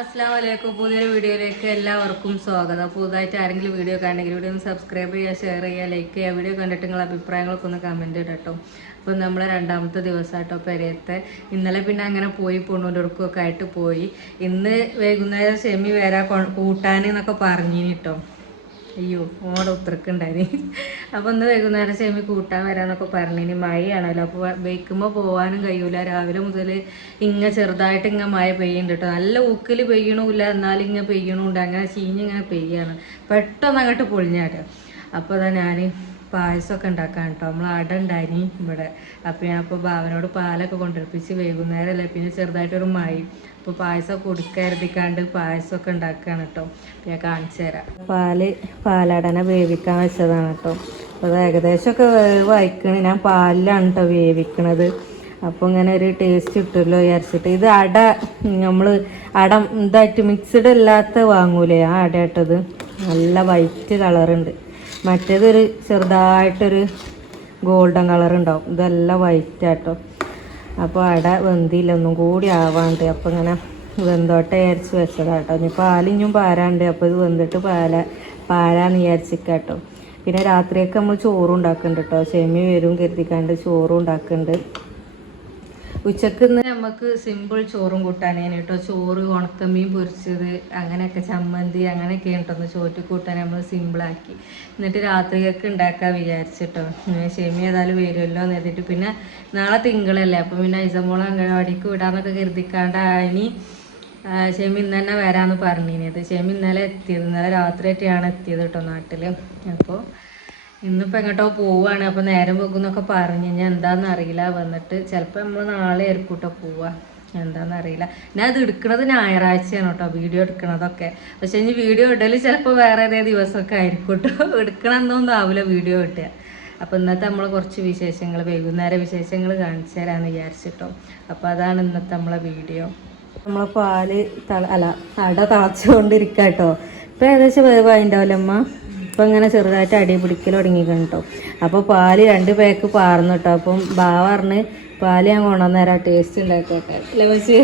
അസ്സലാമു അലൈക്കും. പുതിയൊരു വീഡിയോയിലേക്ക് എല്ലാവർക്കും സ്വാഗതം. പുതുതായിട്ട് ആരെങ്കിലും വീഡിയോ കാണണമെങ്കിൽ വീഡിയോ ഒന്ന് സബ്സ്ക്രൈബ് ചെയ്യുക, ഷെയർ ചെയ്യുക, ലൈക്ക് ചെയ്യുക. വീഡിയോ കണ്ടിട്ട് നിങ്ങളുടെ അഭിപ്രായങ്ങളൊക്കെ ഒന്ന് കമൻറ്റ് ഇടട്ടോ. അപ്പോൾ നമ്മളെ രണ്ടാമത്തെ ദിവസമായിട്ടോ പെരയത്തെ. ഇന്നലെ പിന്നെ അങ്ങനെ പോയി പൊണ്ണൂരൊടുക്കൊക്കെ ആയിട്ട് പോയി. ഇന്ന് വൈകുന്നേരം ഷെമി വരാ കൂട്ടാനെന്നൊക്കെ പറഞ്ഞിന് കേട്ടോ. അയ്യോ ഓടെ ഉത്തരക്കുണ്ടായി. അപ്പോൾ ഇന്ന് വൈകുന്നേരം ഷെമി കൂട്ടാൻ വരാന്നൊക്കെ പറഞ്ഞിനി. മഴയാണല്ലോ, അപ്പോൾ വെയ്ക്കുമ്പോൾ പോകാനും കഴിയൂല. രാവിലെ മുതൽ ചെറുതായിട്ട് മഴ പെയ്യുന്നുണ്ട് കേട്ടോ. നല്ല ഊക്കിൽ പെയ്യണമില്ല, എന്നാലും പെയ്യണമുണ്ട്. അങ്ങനെ ചീഞ്ഞിങ്ങനെ പെയ്യാണ്. പെട്ടെന്ന് അങ്ങോട്ട് പൊളിഞ്ഞാട്ട്. അപ്പോൾ അതാ ഞാൻ പായസമൊക്കെ ഉണ്ടാക്കാൻ കേട്ടോ. നമ്മൾ അട ഉണ്ടായിനി ഇവിടെ. അപ്പോൾ ഞാൻ ഇപ്പോൾ ഭാവനോട് പാലൊക്കെ കൊണ്ടുവരിപ്പിച്ച് വൈകുന്നേരമല്ലേ, പിന്നെ ചെറുതായിട്ടൊരു മഴ. അപ്പോൾ പായസം കുടിക്കരുതിക്കാണ്ട് പായസമൊക്കെ ഉണ്ടാക്കുകയാണ് കേട്ടോ. ഞാൻ കാണിച്ചു തരാം. പാലടനെ വേവിക്കാൻ വെച്ചതാണ് കേട്ടോ. അപ്പോൾ അത് ഏകദേശമൊക്കെ വായിക്കണേ. ഞാൻ പാലിലാണ് കേട്ടോ വേവിക്കണത്. അപ്പോൾ ഇങ്ങനെ ഒരു ടേസ്റ്റ് കിട്ടുമല്ലോ വിചാരിച്ചിട്ട്. ഇത് അട നമ്മൾ അട ഇതായിട്ട് മിക്സ്ഡ് അല്ലാത്ത വാങ്ങൂലേ, ആ അട ഇട്ടത് നല്ല വൈറ്റ് കളറുണ്ട്. മറ്റേതൊരു ചെറുതായിട്ടൊരു ഗോൾഡൻ കളർ ഉണ്ടാവും. ഇതെല്ലാം വൈറ്റ് ആട്ടോ. അപ്പോൾ അട വെന്തില്ല, ഒന്നും കൂടി ആവാണ്ട്. അപ്പോൾ ഇങ്ങനെ വെന്തോട്ടെ വിചാരിച്ച് വെച്ചതാട്ടോ. ഇനി പാലിഞ്ഞും പാരാണ്ട്. അപ്പോൾ ഇത് വെന്തിട്ട് പാരാന്ന് വിചാരിച്ചിക്കാട്ടോ. പിന്നെ രാത്രിയൊക്കെ നമ്മൾ ചോറും ഉണ്ടാക്കുന്നുണ്ട് കേട്ടോ. ഷെമി വരും കരുതിക്കാണ്ട് ചോറും ഉണ്ടാക്കുന്നുണ്ട്. ഉച്ചക്ക് ഇന്ന് നമുക്ക് സിമ്പിൾ ചോറും കൂട്ടാനേന് കേട്ടോ. ചോറ്, ഉണക്കമീൻ പൊരിച്ചത്, അങ്ങനെയൊക്കെ ചമ്മന്തി, അങ്ങനെയൊക്കെ കേട്ടോ ചോറ്റ് കൂട്ടാൻ നമ്മൾ സിമ്പിളാക്കി. എന്നിട്ട് രാത്രിയൊക്കെ ഉണ്ടാക്കാൻ വിചാരിച്ചിട്ടോ. ഷെമി ഏതായാലും വരുമല്ലോ എന്ന് കരുതിയിട്ട്. പിന്നെ നാളെ തിങ്കളല്ലേ, അപ്പം പിന്നെ ഐസമോളെ അംഗനവാടിക്ക് വിടാന്നൊക്കെ കരുതിക്കാണ്ട് ഇനി ഷെമി ഇന്ന് തന്നെ വരാമെന്ന് പറഞ്ഞിരുന്നത്. ഷെമി ഇന്നലെ എത്തിയത്, ഇന്നലെ രാത്രിയായിട്ടാണ് എത്തിയത് കേട്ടോ നാട്ടിൽ. അപ്പോൾ ഇന്നിപ്പോൾ എങ്ങോട്ടോ പോവുകയാണ്. അപ്പോൾ നേരം പോകുന്നൊക്കെ പറഞ്ഞു. ഞാൻ എന്താണെന്ന് അറിയില്ല. വന്നിട്ട് ചിലപ്പോൾ നമ്മൾ നാളെ ആയിരിക്കൂട്ടോ പോവുക, എന്താണെന്നറിയില്ല. ഞാൻ ഇത് എടുക്കുന്നത് ഞായറാഴ്ചയാണ് കേട്ടോ, വീഡിയോ എടുക്കണതൊക്കെ. പക്ഷേ ഇനി വീഡിയോ ഇടൽ ചിലപ്പോൾ വേറെ ഏതേ ദിവസമൊക്കെ ആയിരിക്കും കേട്ടോ. എടുക്കണമെന്നൊന്നും ആവില്ല വീഡിയോ കിട്ടുക. അപ്പോൾ ഇന്നത്തെ നമ്മൾ കുറച്ച് വിശേഷങ്ങൾ, വൈകുന്നേര വിശേഷങ്ങൾ കാണിച്ചു തരാമെന്ന് വിചാരിച്ചിട്ടോ. അപ്പോൾ അതാണ് ഇന്നത്തെ നമ്മളെ വീഡിയോ. നമ്മളെ പാല് അട തിളച്ചുകൊണ്ടിരിക്കുക കേട്ടോ. ഇപ്പോൾ ഏകദേശം വേവായിട്ടുണ്ടാവില്ല അമ്മ. അപ്പോൾ ഇങ്ങനെ ചെറുതായിട്ട് അടി പിടിക്കൽ തുടങ്ങിക്കണം കേട്ടോ. അപ്പോൾ പാല് 2 പാക്ക് പാർന്നു കേട്ടോ. അപ്പം ബാവ പറഞ്ഞ് പാല് ഞാൻ കൊണ്ടുവന്നേരാം, ടേസ്റ്റ് ഉണ്ടാക്കട്ടെ അല്ലേ പക്ഷേ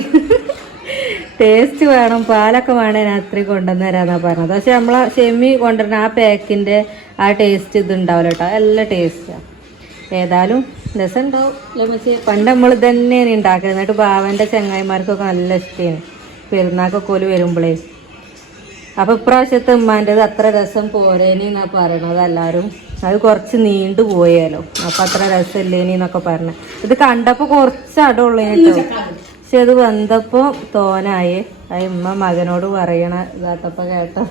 ടേസ്റ്റ് വേണം, പാലൊക്കെ വേണേ ഞാൻ അത്രയും കൊണ്ടുവന്നേരാന്നാണ് പറഞ്ഞത്. പക്ഷെ നമ്മളെ ഷെമി കൊണ്ടുവരുന്ന ആ പാക്കിൻ്റെ ആ ടേസ്റ്റ് ഇതുണ്ടാവില്ല കേട്ടോ. നല്ല ടേസ്റ്റാണ്. ഏതായാലും രസം ഉണ്ടാവും അല്ലേ പക്ഷേ. പണ്ട് നമ്മൾ തന്നെയാണ് ഉണ്ടാക്കുന്നത്. എന്നിട്ട് ബാവൻ്റെ ചങ്ങായിമാർക്കൊക്കെ നല്ല ഇഷ്ടമാണ് പെരുന്നാക്കൊക്കെ ഓല് വരുമ്പോഴേ. അപ്പോൾ ഇപ്രാവശ്യത്തെ ഉമ്മാൻ്റെത് അത്ര രസം പോരേനെന്നാണ് പറയണത് എല്ലാവരും. അത് കുറച്ച് നീണ്ടു പോയാലോ, അപ്പം അത്ര രസമില്ലേനെന്നൊക്കെ പറഞ്ഞു. ഇത് കണ്ടപ്പോൾ കുറച്ച് അടമുള്ളൂ കേട്ടോ. പക്ഷെ അത് വന്നപ്പോൾ തോനായേ. അത് ഉമ്മ മകനോട് പറയണ ഇതാട്ടപ്പോൾ കേട്ടോ.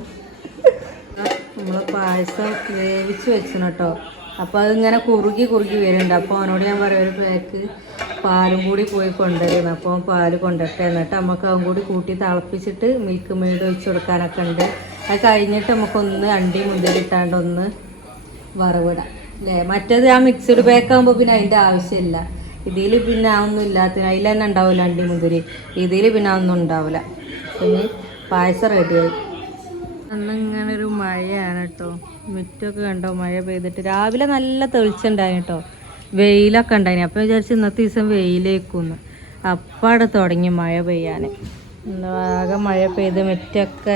നമ്മൾ പായസം വേവിച്ച് വെച്ചണം കേട്ടോ. അപ്പോൾ അതിങ്ങനെ കുറുകി വരുന്നുണ്ട്. അപ്പോൾ അവനോട് ഞാൻ പറയും ഒരു പാക്ക് പാലും കൂടി പോയി കൊണ്ടുവരുന്നു. അപ്പോൾ പാല് കൊണ്ടിട്ട് എന്നിട്ട് നമുക്ക് അതും കൂടി കൂട്ടി തിളപ്പിച്ചിട്ട് മിൽക്ക് മെയ്ഡ് ഒഴിച്ച് കൊടുക്കാനൊക്കെ ഉണ്ട്. അത് കഴിഞ്ഞിട്ട് നമുക്കൊന്ന് അണ്ടി മുന്തിരിട്ടാണ്ട് ഒന്ന് വറവിടാം അല്ലേ. മറ്റേത് ആ മിക്സ്ഡ് പാക്കാകുമ്പോൾ പിന്നെ അതിൻ്റെ ആവശ്യമില്ല. ഇതിൽ പിന്നെ അതൊന്നും ഇല്ലാത്ത അതിൽ തന്നെ ഉണ്ടാവില്ല അണ്ടി മുന്തിരി. ഇതിൽ പിന്നെ അതൊന്നും ഉണ്ടാവില്ല. പിന്നെ പായസം റെഡിയായി. അന്നിങ്ങനെ ഒരു മഴയാണ് കേട്ടോ. മുറ്റമൊക്കെ കണ്ടോ മഴ പെയ്തിട്ട്. രാവിലെ നല്ല തെളിച്ചുണ്ടായി കേട്ടോ, വെയിലൊക്കെ ഉണ്ടായിന്. അപ്പം വിചാരിച്ച് ഇന്നത്തെ ദിവസം വെയിലേക്കുന്ന്. അപ്പാടെ തുടങ്ങി മഴ പെയ്യാൻ. ആകെ മഴ പെയ്ത് മുറ്റമൊക്കെ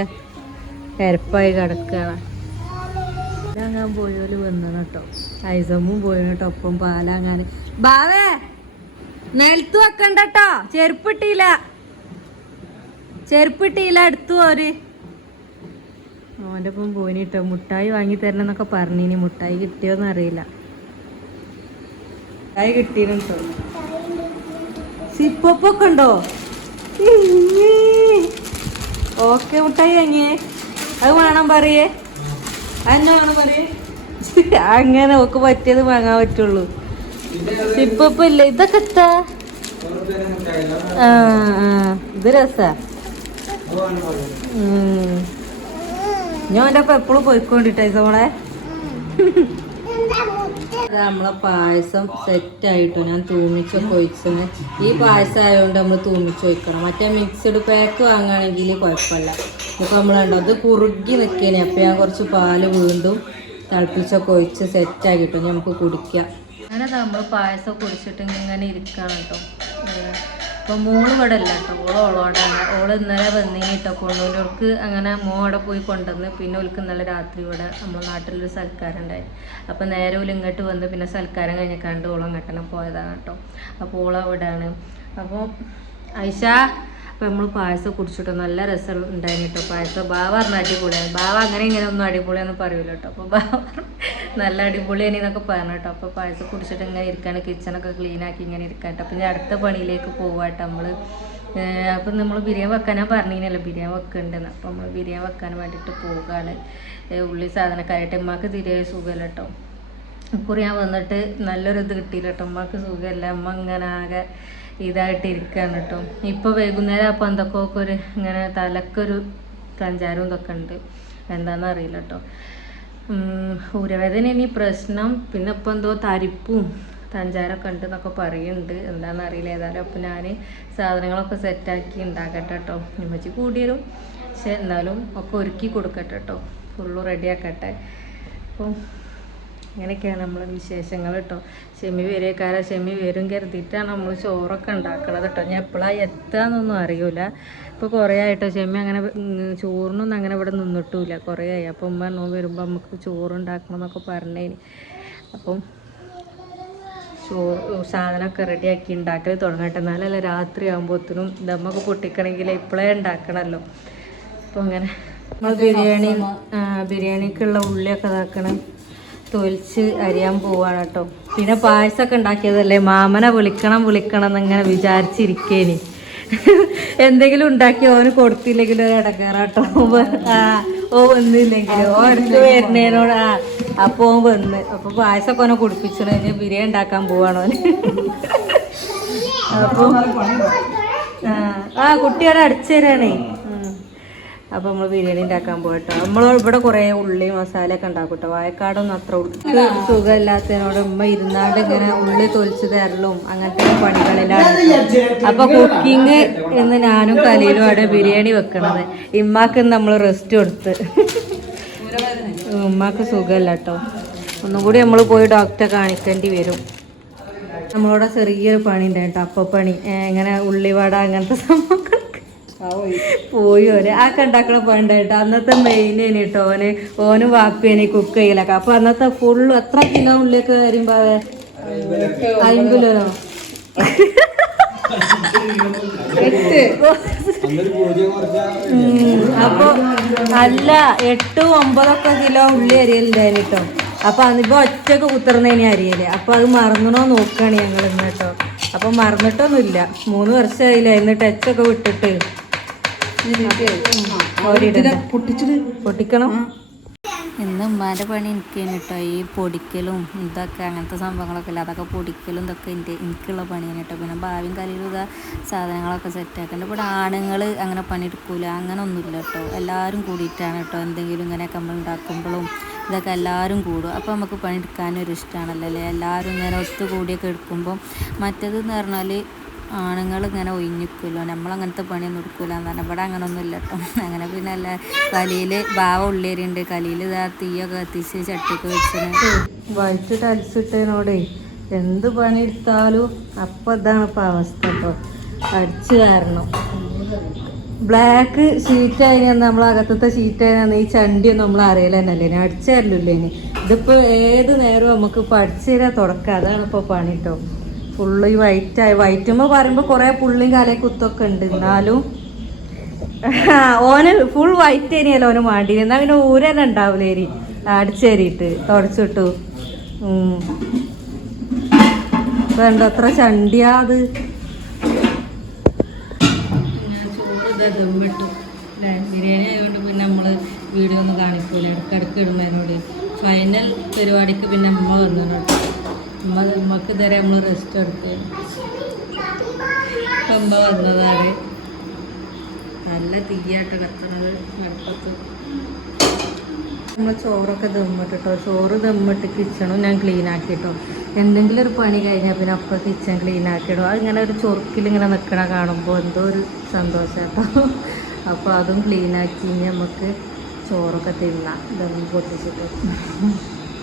എരപ്പായി കിടക്കുകയാണ്. പാലാങ്ങാൻ പോയോല് വന്നു കേട്ടോ. ഐസമ്മും പോയി കേട്ടോ ഒപ്പം പാലാങ്ങാൻ. ബാവേ നിലത്ത് വെക്കണ്ട കേട്ടോ, ചെരുപ്പിട്ടില്ല എടുത്തു പോര്. ഓൻ്റെ ഒപ്പം പോയിന് കേട്ടോ. മുട്ടായി വാങ്ങി തരണം എന്നൊക്കെ പറഞ്ഞിനി. മുട്ടായി കിട്ടിയോന്ന് അറിയില്ല. മുട്ടായി കിട്ടീനും കേട്ടോ. സിപ്പൊക്കെ ഉണ്ടോ? ഓക്കെ മുട്ടായി വാങ്ങിയേ. അത് വേണം പറയേ, അന്നെ വേണം പറയേ. അങ്ങനെ ഒക്കെ പറ്റിയത് വാങ്ങാൻ പറ്റുള്ളൂ. സിപ്പൊക്കെ ഇല്ല. ഇതൊക്കെ എത്താ? ഇത് രസാ. ഞാൻ എൻ്റെ ഒപ്പം എപ്പോഴും പോയിക്കൊണ്ടിട്ടേ മോളെ. നമ്മളെ പായസം സെറ്റായിട്ടു. ഞാൻ തൂമിച്ചൊക്കെ ഒഴിച്ചത്. ഈ പായസം ആയതുകൊണ്ട് നമ്മൾ തൂമിച്ച് ഒഴിക്കണം. മറ്റേ മിക്സ്ഡ് പാക്ക് വാങ്ങുകയാണെങ്കിൽ കുഴപ്പമില്ല. ഇപ്പം നമ്മളുണ്ടോ അത് കുറുകി നിൽക്കേനെ. അപ്പം ഞാൻ കുറച്ച് പാല് വീണ്ടും തിളപ്പിച്ചൊക്കെ ഒഴിച്ച് സെറ്റാക്കിയിട്ടു നമുക്ക് കുടിക്കാം. അങ്ങനെ നമ്മൾ പായസം കുടിച്ചിട്ട് ഇങ്ങനെ ഇരിക്കുകയാണ് കേട്ടോ. അപ്പോൾ മോള് ഇവിടെ അല്ല കേട്ടോ, ഓളോടാണ്. ഓള് ഇന്നലെ വന്നിന് കേട്ടോ, കൊണ്ടൂർക്ക് അങ്ങനെ മോടെ പോയി കൊണ്ടുവന്ന്. പിന്നെ ഓൾക്ക് ഇന്നലെ രാത്രി ഇവിടെ നമ്മുടെ നാട്ടിലൊരു സൽക്കാരം ഉണ്ടായി. അപ്പോൾ നേരെ ഓല് ഇങ്ങോട്ട് വന്ന് പിന്നെ സൽക്കാരം കഴിഞ്ഞിക്കാണ്ട് ഓളം അങ്ങോട്ടന്നെ പോയതാണ് കേട്ടോ. അപ്പോൾ ഓളവിടെയാണ്. അപ്പോൾ ഐഷ, അപ്പോൾ നമ്മൾ പായസം കുടിച്ചിട്ടോ, നല്ല രസം ഉണ്ടായിരുന്നു കേട്ടോ പായസം. ബാവ പറഞ്ഞ അടിപൊളിയാണ്. ബാവ അങ്ങനെ ഇങ്ങനെ ഒന്നും അടിപൊളിയാണെന്ന് പറയൂല കേട്ടോ. അപ്പോൾ ബാവ നല്ല അടിപൊളിയാണ് എന്നൊക്കെ പറഞ്ഞു കേട്ടോ. അപ്പോൾ പായസം കുടിച്ചിട്ട് ഇങ്ങനെ ഇരിക്കുകയാണ്, കിച്ചണൊക്കെ ക്ലീനാക്കി ഇങ്ങനെ ഇരിക്കാൻ കേട്ടോ. അപ്പം ഞാൻ അടുത്ത പണിയിലേക്ക് പോവാട്ടോ നമ്മൾ. അപ്പം നമ്മൾ ബിരിയാണി വെക്കാനാണ് പറഞ്ഞില്ലല്ലോ, ബിരിയാണി വെക്കുന്നുണ്ടെന്ന്. അപ്പോൾ നമ്മൾ ബിരിയാണി വെക്കാൻ വേണ്ടിയിട്ട് പോവുകയാണ്. ഉള്ളി സാധനക്കാരായിട്ട് ഉമ്മക്ക് തിരികെ സുഖമല്ല കേട്ടോ. ഇക്കുറി ഞാൻ വന്നിട്ട് നല്ലൊരു ഇത് കിട്ടിയില്ല കേട്ടോ. ഉമ്മക്ക് സുഖമല്ല, അമ്മ ഇങ്ങനെ ആകെ ഇതായിട്ട് ഇരിക്കുകയാണ് കേട്ടോ. ഇപ്പോൾ വൈകുന്നേരം അപ്പോൾ എന്തൊക്കെ ഒരു ഇങ്ങനെ തലക്കൊരു സഞ്ചാരം ഇതൊക്കെ ഉണ്ട്, എന്താണെന്ന് അറിയില്ല കേട്ടോ. ഊരവേദന ഇനി പ്രശ്നം, പിന്നെ ഇപ്പം എന്തോ തരിപ്പും സഞ്ചാരമൊക്കെ ഉണ്ട് എന്നൊക്കെ പറയുന്നുണ്ട്, എന്താണെന്ന് അറിയില്ല. ഏതായാലും അപ്പോൾ ഞാൻ സാധനങ്ങളൊക്കെ സെറ്റാക്കി ഉണ്ടാക്കട്ടെ കേട്ടോ. ഉമ്മച്ചി കൂടിയരും, പക്ഷെ എന്നാലും ഒക്കെ ഒരുക്കി കൊടുക്കട്ടെ കേട്ടോ, ഫുള്ള് റെഡിയാക്കട്ടെ. അപ്പം അങ്ങനെയൊക്കെയാണ് നമ്മളെ വിശേഷങ്ങൾ കേട്ടോ. ഷെമി വരേക്കാരം, ഷെമി വരും കരുതിയിട്ടാണ് നമ്മൾ ചോറൊക്കെ ഉണ്ടാക്കണത് കേട്ടോ. ഞാൻ എപ്പോഴാണ് എത്താന്നൊന്നും അറിയില്ല. ഇപ്പോൾ കുറേ ആയിട്ടോ ഷെമി അങ്ങനെ ചോറിനൊന്നും അങ്ങനെ ഇവിടെ നിന്നിട്ടില്ല, കുറേ ആയി. അപ്പം ഉമ്മ വരുമ്പോൾ നമുക്ക് ചോറുണ്ടാക്കണം എന്നൊക്കെ പറഞ്ഞേന്. അപ്പം സാധനമൊക്കെ റെഡിയാക്കി ഉണ്ടാക്കൽ തുടങ്ങട്ടെ, എന്നാലല്ല രാത്രി ആകുമ്പോഴത്തേനും ദമ്മൊക്കെ പൊട്ടിക്കണമെങ്കിൽ ഇപ്പോഴേ ഉണ്ടാക്കണമല്ലോ. അപ്പോൾ അങ്ങനെ നമ്മൾ ബിരിയാണിക്കുള്ള ഉള്ളിയൊക്കെ ഇതാക്കണം, തൊലിച്ച് അരിയാൻ പോവാണ് കേട്ടോ. പിന്നെ പായസമൊക്കെ ഉണ്ടാക്കിയതല്ലേ, മാമനെ വിളിക്കണം എന്നിങ്ങനെ വിചാരിച്ചിരിക്കേനി. എന്തെങ്കിലും ഉണ്ടാക്കി ഓന് കൊടുത്തില്ലെങ്കിലും ഒരു ഇടങ്ങേറാട്ടോ. ഓ വന്നില്ലെങ്കിലും ഓ അടുത്ത് വരുന്നതിനോട് അപ്പോൾ ഓൻ വന്ന്. അപ്പോൾ പായസമൊക്കെ ഓനെ കുടിപ്പിച്ചു, കഴിഞ്ഞ് ബിരിയാണി ഉണ്ടാക്കാൻ പോവാണോ. അപ്പോൾ കുട്ടിയോടെ അടിച്ചു തരാണേ. അപ്പോൾ നമ്മൾ ബിരിയാണി ഉണ്ടാക്കാൻ പോയിട്ടോ. നമ്മൾ ഇവിടെ കുറേ ഉള്ളി മസാലയൊക്കെ ഉണ്ടാക്കും കേട്ടോ. വായക്കാടൊന്നും അത്ര സുഖമില്ലാത്തതിനോട് ഉമ്മ ഇരുന്നാണ്ട് ഇങ്ങനെ ഉള്ളി തൊലിച്ച് തരലും അങ്ങനത്തെ പണികളിലാണ്. അപ്പോൾ കുക്കിങ് എന്ന് ഞാനും കലയിലും അവിടെ ബിരിയാണി വെക്കണത്. ഇമ്മാക്ക് നമ്മൾ റെസ്റ്റ് കൊടുത്ത്, ഉമ്മാക്ക് സുഖമല്ല കേട്ടോ. ഒന്നും കൂടി നമ്മൾ പോയി ഡോക്ടറെ കാണിക്കേണ്ടി വരും. നമ്മളോട് ചെറിയൊരു പണി ഉണ്ടായിട്ടോ, അപ്പപ്പണി, ഇങ്ങനെ ഉള്ളിവട അങ്ങനത്തെ സംഭവങ്ങൾ പോയി ആ ഉണ്ടാക്കണ പണ്ടായിട്ട്. അന്നത്തെ മെയിൻ കേട്ടോ ഓനും വാപ്പിയാണ് ഈ കുക്ക് ചെയ്യലൊക്കെ. അപ്പൊ അന്നത്തെ ഫുള്ള് എത്ര കിലോ ഉള്ളിയൊക്കെ വരുമ്പോ 50 കിലോനോ 8. അപ്പൊ അല്ല 8-9 കിലോ ഉള്ളി അരിയലുണ്ടായിരുന്നു കേട്ടോ. അപ്പൊ അതിപ്പോ ഒറ്റക്ക് കുത്തിർന്നതിന് അരിയല്. അപ്പൊ അത് മറന്നണോ നോക്കുകയാണ് ഞങ്ങൾ ഇന്ന് കേട്ടോ. അപ്പൊ മറന്നിട്ടൊന്നുമില്ല, 3 വർഷമായില്ലേ ഇന്ന് ടച്ചൊക്കെ വിട്ടിട്ട്. പൊട്ടിക്കണം. ഇന്ന് ഉമ്മാൻ്റെ പണി എനിക്ക് കേട്ടോ. ഈ പൊടിക്കലും ഇതൊക്കെ അങ്ങനത്തെ സംഭവങ്ങളൊക്കെ ഇല്ല, അതൊക്കെ പൊടിക്കലും ഇതൊക്കെ എനിക്കുള്ള പണിയാണ് കേട്ടോ. പിന്നെ ഭാവിയും കലയിലും ഇതാ സാധനങ്ങളൊക്കെ സെറ്റാക്കേണ്ട. ഇവിടെ ആണുങ്ങൾ അങ്ങനെ പണിയെടുക്കൂല, അങ്ങനെ ഒന്നുമില്ല കേട്ടോ. എല്ലാവരും കൂടിയിട്ടാണ് കേട്ടോ എന്തെങ്കിലും ഇങ്ങനെയൊക്കെ നമ്മൾ ഉണ്ടാക്കുമ്പോഴും ഇതൊക്കെ എല്ലാവരും കൂടും. അപ്പോൾ നമുക്ക് പണിയെടുക്കാനൊരു ഇഷ്ടമാണല്ലോ അല്ലേ, എല്ലാവരും ഇങ്ങനെ ഒത്തുകൂടിയൊക്കെ എടുക്കുമ്പം. മറ്റേതെന്ന് പറഞ്ഞാൽ ആണുങ്ങൾ ഇങ്ങനെ ഒഴിഞ്ഞിക്കുമല്ലോ, നമ്മളങ്ങനത്തെ പണിയൊന്നും എടുക്കില്ല എന്ന് പറഞ്ഞാൽ. ഇവിടെ അങ്ങനെ ഒന്നും ഇല്ല കേട്ടോ. അങ്ങനെ പിന്നെ അല്ല കലിയിൽ ബാവ ഉള്ളേരിയുണ്ട്, കലിയിൽ ഇതാ തീയൊക്കെ കത്തിച്ച് ചട്ടിയൊക്കെ വെച്ചിട്ട് വഴിച്ചിട്ട് അടിച്ചിട്ടതിനോടെ എന്ത് പണി എടുത്താലും അപ്പം ഇതാണ് ഇപ്പം അവസ്ഥ കേട്ടോ. അടിച്ചു കാരണം ബ്ലാക്ക് ഷീറ്റായിരുന്നു, നമ്മൾ അകത്തത്തെ ഷീറ്റായിരുന്നു. ഈ ചണ്ടിയൊന്നും നമ്മൾ അറിയില്ല തന്നെയല്ലേ, ഇനി അടിച്ചു തരലില്ലേ. ഇനി ഇതിപ്പോൾ ഏത് നേരവും നമുക്ക് ഇപ്പോൾ അടിച്ചു തരാൻ തുടക്കുക, അതാണ് ഇപ്പോൾ പണി കേട്ടോ. ഫുള്ള് ഈ വൈറ്റുമ്പോൾ പറയുമ്പോൾ കുറേ പുള്ളിയും കാലയും കുത്തൊക്കെ ഉണ്ട്, എന്നാലും ഓന് ഫുൾ വൈറ്റ് തന്നെയല്ലോ ഓന് മാണ്ടി. എന്നാൽ പിന്നെ ഊരന്നെ ഉണ്ടാവില്ലേരി അടിച്ചേരിയിട്ട് തുടച്ചിട്ടു. വേണ്ട അത്ര ചണ്ടിയാ അത്. ചോറ് ദമ്മിട്ടു ബിരിയാണി ആയതുകൊണ്ട് പിന്നെ നമ്മൾ വീഡിയോ ഒന്നും കാണിക്കൂല, ഇടയ്ക്കിടയ്ക്ക് ഇടുന്നതിനോട്. ഫൈനൽ പരിപാടിക്ക് പിന്നെ അമ്മ വന്നു കേട്ടോ. അമ്മക്ക് ഇതുവരെ നമ്മൾ റെസ്റ്റ് എടുത്ത് അമ്മ വന്നതാണ്. നല്ല തീയായിട്ട് കത്തണത് അടുപ്പത്ത്. നമ്മൾ ചോറൊക്കെ ദമ്മിട്ടോ, ചോറ് ദമ്മിട്ട് കിച്ചണും ഞാൻ ക്ലീൻ ആക്കിട്ടോ. എന്തെങ്കിലും ഒരു പണി കഴിഞ്ഞാൽ പിന്നെ അപ്പം കിച്ചൺ ക്ലീൻ ആക്കിയിടും. അതിങ്ങനെ ഒരു ചൊറുക്കിലിങ്ങനെ നിൽക്കണ കാണുമ്പോൾ എന്തോ ഒരു സന്തോഷം കേട്ടോ. അപ്പോൾ അതും ക്ലീൻ ആക്കി നമുക്ക് ചോറൊക്കെ തിന്നാം ദം പൊട്ടിച്ചിട്ട്.